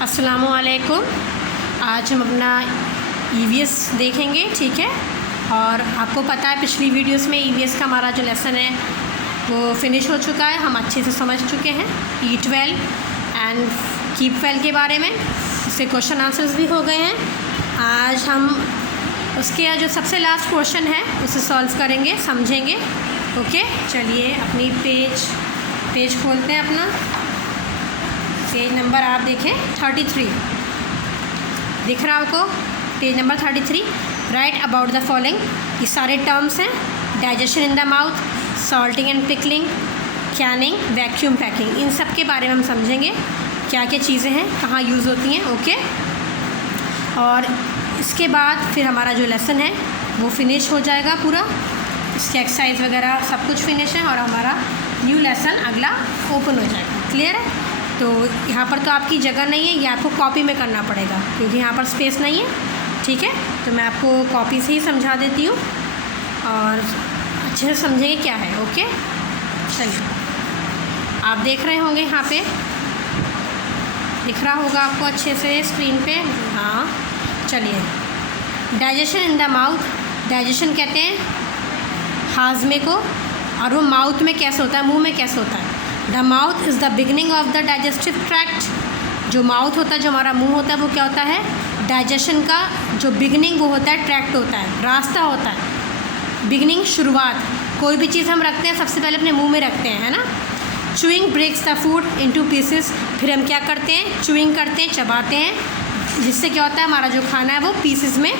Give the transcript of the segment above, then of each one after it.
अस्सलामुअलैकुम। आज हम अपना ईवीएस देखेंगे, ठीक है। और आपको पता है पिछली वीडियोस में ईवीएस का हमारा जो लेसन है वो फिनिश हो चुका है, हम अच्छे से समझ चुके हैं ईट वेल एंड कीप वेल के बारे में। उससे क्वेश्चन आंसर्स भी हो गए हैं। आज हम उसके जो सबसे लास्ट क्वेश्चन है उसे सॉल्व करेंगे, समझेंगे। ओके, चलिए अपनी पेज खोलते हैं। अपना पेज नंबर आप देखें 33 दिख रहा आपको, page number 33। Write about the following, ये सारे टर्म्स हैं। Digestion in the mouth, salting and pickling, canning, vacuum packing, इन सब के बारे में हम समझेंगे क्या क्या चीज़ें हैं, कहाँ यूज़ होती हैं। ओके, और इसके बाद फिर हमारा जो लेसन है वो फिनिश हो जाएगा पूरा। इसके एक्सरसाइज वगैरह सब कुछ फिनिश है और हमारा न्यू लेसन अगला ओपन हो जाएगा। क्लियर है? तो यहाँ पर तो आपकी जगह नहीं है, ये आपको कॉपी में करना पड़ेगा क्योंकि यहाँ पर स्पेस नहीं है, ठीक है। तो मैं आपको कॉपी से ही समझा देती हूँ और अच्छे से समझेंगे क्या है। ओके, चलिए आप देख रहे होंगे, यहाँ पे दिख रहा होगा आपको अच्छे से स्क्रीन पे। हाँ, चलिए। Digestion in the mouth, digestion कहते हैं हाजमे को, और वो माउथ में कैसे होता है, मुंह में कैसे होता है। The mouth is the beginning of the digestive tract. जो माउथ होता है, जो हमारा मुंह होता है, वो क्या होता है, डाइजेशन का जो बिगनिंग वो होता है, ट्रैक्ट होता है, रास्ता होता है। बिगनिंग, शुरुआत। कोई भी चीज़ हम रखते हैं सबसे पहले अपने मुंह में रखते हैं, है ना। Chewing breaks the food into pieces, फिर हम क्या करते हैं, चूइंग करते हैं, चबाते हैं, जिससे क्या होता है हमारा जो खाना है वो पीसेस में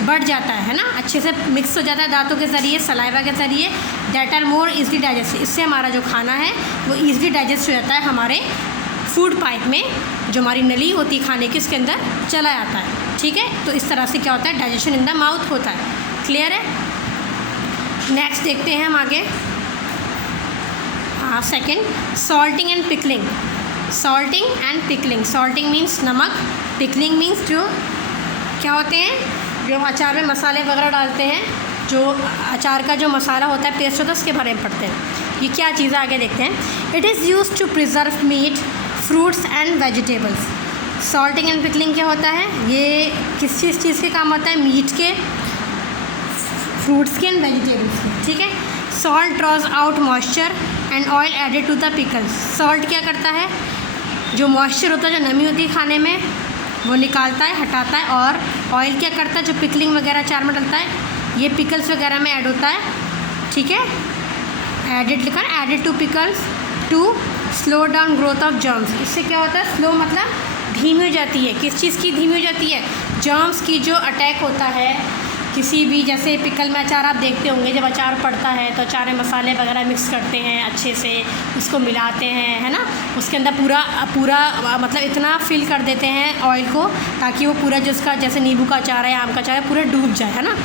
बढ़ जाता है ना, अच्छे से मिक्स हो जाता है दांतों के ज़रिए, सलाइवा के ज़रिए। That are more easily digest, इससे हमारा जो खाना है वो ईजली डाइजेस्ट हो जाता है हमारे फूड पाइप में, जो हमारी नली होती है खाने की, इसके अंदर चला जाता है, ठीक है। तो इस तरह से क्या होता है, डाइजेशन इन द माउथ होता है। क्लियर है? नेक्स्ट देखते हैं हम आगे। Second, salting and pickling. Salting and pickling, salting means नमक, पिकलिंग मीन्स जो क्या होते हैं, जो अचार में मसाले वगैरह डालते हैं, जो अचार का जो मसाला होता है, पेस्ट होता है, उसके बारे में पढ़ते हैं। ये क्या चीज़ है आगे देखते हैं। It is use to preserve meat, fruits and vegetables. Salting and pickling क्या होता है, ये किस चीज़ के काम होता है, मीट के, फ्रूट्स के एंड वेजिटेबल्स के, ठीक है। Salt draws out moisture and oil added to the pickles. Salt क्या करता है, जो मॉइस्चर होता है, जो नमी होती है खाने में, वो निकालता है, हटाता है। और ऑयल क्या करता है, जो पिकलिंग वगैरह अचार में डलता है, ये पिकल्स वगैरह में ऐड होता है, ठीक है। एडेड लिखा है, added to pickles to slow down growth of germs. इससे क्या होता है, स्लो मतलब धीमी हो जाती है। किस चीज़ की धीमी हो जाती है, जर्म्स की। जो अटैक होता है किसी भी, जैसे पिकल में अचार आप देखते होंगे, जब अचार पड़ता है तो अचार में मसाले वगैरह मिक्स करते हैं, अच्छे से उसको मिलाते हैं, है ना। उसके अंदर पूरा मतलब इतना फिल कर देते हैं ऑयल को, ताकि वो पूरा जिसका, जैसे नींबू का अचार है, आम का अचार है, पूरा डूब जाए, है ना।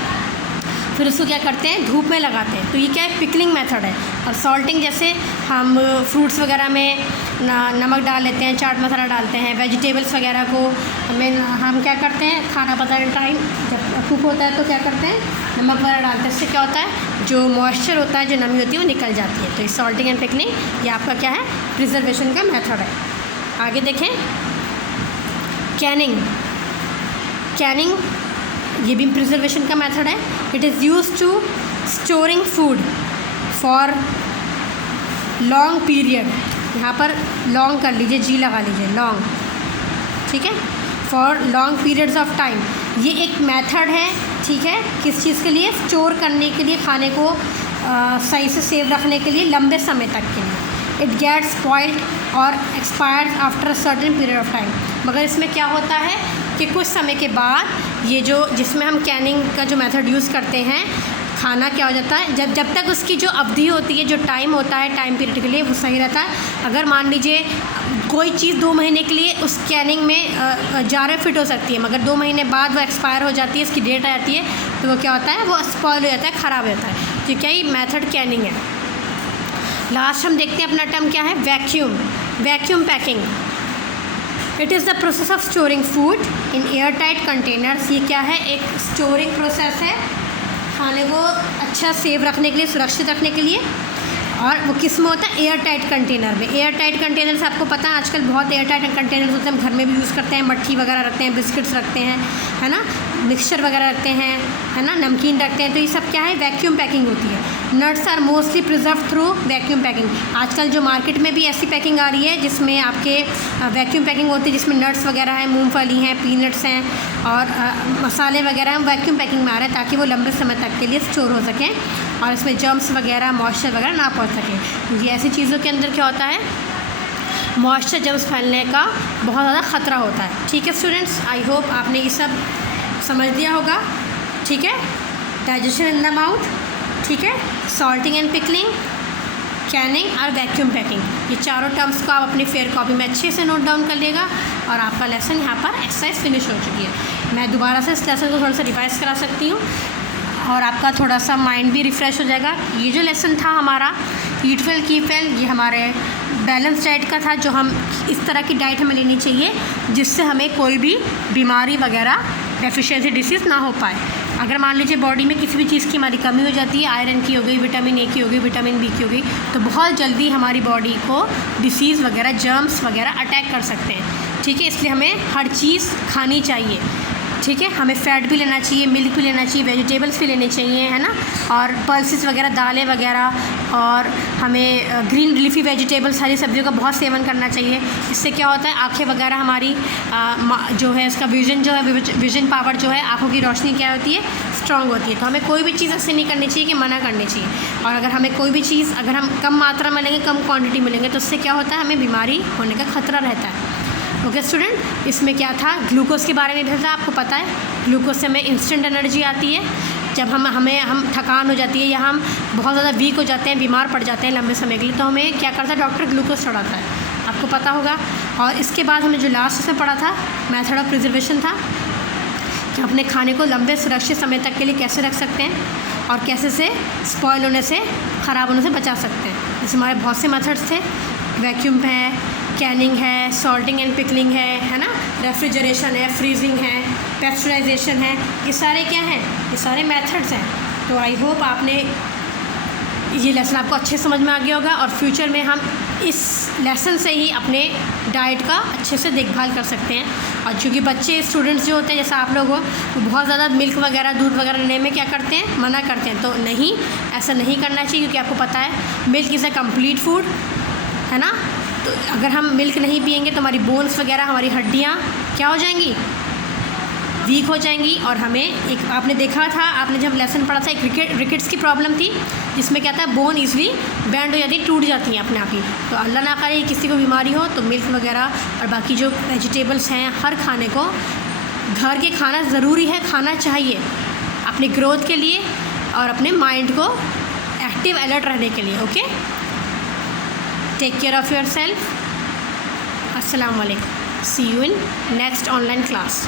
फिर उसको क्या करते हैं, धूप में लगाते हैं। तो ये क्या है, पिकलिंग मेथड है। और सॉल्टिंग, जैसे हम फ्रूट्स वगैरह में नमक डाल लेते हैं, चाट मसाला डालते हैं, वेजिटेबल्स वगैरह को हम क्या करते हैं, खाना पकाने टाइम जब कुक होता है तो क्या करते हैं, नमक वगैरह डालते हैं। इससे क्या होता है, जो मॉइस्चर होता है, जो नमी होती है, वो निकल जाती है। तो ये सॉल्टिंग एंड पिकलिंग, ये आपका क्या है, प्रिजर्वेशन का मेथड है। आगे देखें, कैनिंग। कैनिंग ये भी प्रिजर्वेशन का मेथड है। It is use to storing food for long period. यहाँ पर लॉन्ग कर लीजिए, जी लगा लीजिए, लॉन्ग, ठीक है, for long periods of time. ये एक मेथड है, ठीक है, किस चीज़ के लिए, स्टोर करने के लिए, खाने को सही से सेव रखने के लिए, लंबे समय तक के लिए। इट गेट्स स्पॉइल्ड और expired after a certain period of time. मगर इसमें क्या होता है कि कुछ समय के बाद ये जो, जिसमें हम कैनिंग का जो मेथड यूज़ करते हैं, खाना क्या हो जाता है, जब तक उसकी जो अवधि होती है, जो टाइम होता है, टाइम पीरियड के लिए, वो सही रहता है। अगर मान लीजिए कोई चीज़ 2 महीने के लिए उस कैनिंग में जार फिट हो सकती है, मगर 2 महीने बाद वो एक्सपायर हो जाती है, इसकी डेट आ जाती है, तो वो क्या होता है, वो स्पॉइल हो जाता है, ख़राब हो जाता है। तो क्या ये मेथड कैनिंग है। लास्ट हम देखते हैं अपना टर्म क्या है, vacuum. Vacuum packing, it is the process of storing food in air tight containers. ये क्या है, एक स्टोरिंग प्रोसेस है, खाने को अच्छा सेव रखने के लिए, सुरक्षित रखने के लिए। और वो किस में होता है, एयर टाइट कंटेनर में। एयर टाइट कंटेनर से आपको पता है आजकल बहुत एयर टाइट कंटेनर होते हैं, हम घर में भी यूज़ करते हैं, मट्ठी वगैरह रखते हैं, बिस्किट्स रखते हैं, है ना, मिक्सचर वगैरह रखते हैं, है ना, नमकीन रखते हैं। तो ये सब क्या है, वैक्यूम पैकिंग होती है। Nuts are mostly preserve through vacuum packing. आजकल जो मार्केट में भी ऐसी पैकिंग आ रही है जिसमें आपके वैक्यूम पैकिंग होती है, जिसमें नट्स वगैरह हैं, मूंगफली हैं, पीनट्स हैं और मसाले वगैरह हैं, वैक्यूम पैकिंग में आ रहे हैं ताकि वो लंबे समय तक के लिए स्टोर हो सकें और इसमें जर्म्स वगैरह, मॉइस्चर वगैरह ना पहुँच सकें। क्योंकि ऐसी चीज़ों के अंदर क्या होता है, मॉइस्चर जर्म्स फैलने का बहुत ज़्यादा ख़तरा होता है। ठीक है स्टूडेंट्स, आई होप आपने ये सब समझ लिया होगा। ठीक है, डाइजेशन इन द माउथ, ठीक है, सॉल्टिंग एंड पिकलिंग, कैनिंग और वैक्यूम पैकिंग, ये चारों टर्म्स को आप अपनी फेयर कॉपी में अच्छे से नोट डाउन कर लिएगा। और आपका लेसन यहाँ पर एक्सरसाइज फिनिश हो चुकी है। मैं दोबारा से इस लेसन को थोड़ा सा रिवाइज़ करा सकती हूँ और आपका थोड़ा सा माइंड भी रिफ़्रेश हो जाएगा। ये जो लेसन था हमारा ईट वेल कीप वेल, ये हमारे बैलेंस डाइट का था, जो हम इस तरह की डाइट हमें लेनी चाहिए जिससे हमें कोई भी बीमारी वगैरह, डेफिशिएंसी डिसीज़ ना हो पाए। अगर मान लीजिए बॉडी में किसी भी चीज़ की हमारी कमी हो जाती है, आयरन की हो गई, विटामिन ए की हो गई, विटामिन बी की हो गई, तो बहुत जल्दी हमारी बॉडी को डिसीज़ वगैरह, जर्म्स वगैरह अटैक कर सकते हैं। ठीक है, इसलिए हमें हर चीज़ खानी चाहिए। ठीक है, हमें फ़ैट भी लेना चाहिए, मिल्क भी लेना चाहिए, वेजिटेबल्स भी लेने चाहिए, है ना, और पल्सेस वगैरह, दालें वगैरह, और हमें ग्रीन लीफी वेजिटेबल्स, हरी सब्जियों का बहुत सेवन करना चाहिए। इससे क्या होता है, आँखें वगैरह हमारी जो है इसका विज़न जो है, विज़न पावर जो है, आँखों की रोशनी क्या होती है, स्ट्रॉन्ग होती है। तो हमें कोई भी चीज़ ऐसे नहीं करनी चाहिए कि मना करनी चाहिए। और अगर हमें कोई भी चीज़, अगर हम कम मात्रा में लेंगे, कम क्वान्टिटी में लेंगे, तो उससे क्या होता है, हमें बीमारी होने का खतरा रहता है। ओके स्टूडेंट, इसमें क्या था, ग्लूकोज के बारे में भी था, आपको पता है ग्लूकोज से हमें इंस्टेंट एनर्जी आती है। जब हम थकान हो जाती है या हम बहुत ज़्यादा वीक हो जाते हैं, बीमार पड़ जाते हैं लंबे समय के लिए, तो हमें क्या करता है, डॉक्टर ग्लूकोज चढ़ाता है, आपको पता होगा। और इसके बाद हमने जो लास्ट में पढ़ा था, मेथड ऑफ प्रिजर्वेशन था, कि अपने खाने को लंबे सुरक्षित समय तक के लिए कैसे रख सकते हैं और कैसे से स्पॉइल होने से, ख़राब होने से बचा सकते हैं। जैसे हमारे बहुत से मेथड्स थे, वैक्यूम है, कैनिंग है, सॉल्टिंग एंड पिकलिंग है ना, रेफ्रिजरेशन है, फ्रीजिंग है, पेस्चराइजेशन है, ये सारे क्या हैं, ये सारे मेथड्स हैं। तो आई होप आपने ये लेसन आपको अच्छे समझ में आ गया होगा और फ्यूचर में हम इस लेसन से ही अपने डाइट का अच्छे से देखभाल कर सकते हैं। और क्योंकि बच्चे, स्टूडेंट्स जो होते हैं, जैसा आप लोग हो, वो बहुत ज़्यादा मिल्क वगैरह, दूध वगैरह लेने में क्या करते हैं, मना करते हैं। तो नहीं, ऐसा नहीं करना चाहिए, क्योंकि आपको पता है milk is a complete food, है ना। तो अगर हम मिल्क नहीं पियेंगे तो हमारी बोन्स वगैरह, हमारी हड्डियाँ क्या हो जाएंगी, वीक हो जाएंगी। और हमें एक, आपने देखा था, आपने जब लेसन पढ़ा था, एक रिकेट्स की प्रॉब्लम थी, जिसमें क्या था, बोन ईज़िली बैंड हो जाती है, टूट जाती हैं अपने आप ही। तो अल्लाह ना करे किसी को बीमारी हो, तो मिल्क वगैरह और बाकी जो वेजिटेबल्स हैं, हर खाने को घर के खाना ज़रूरी है, खाना चाहिए अपनी ग्रोथ के लिए और अपने माइंड को एक्टिव, अलर्ट रहने के लिए। Okay, take care of yourself. अस्सलाम वालेकुम, see you in next online class.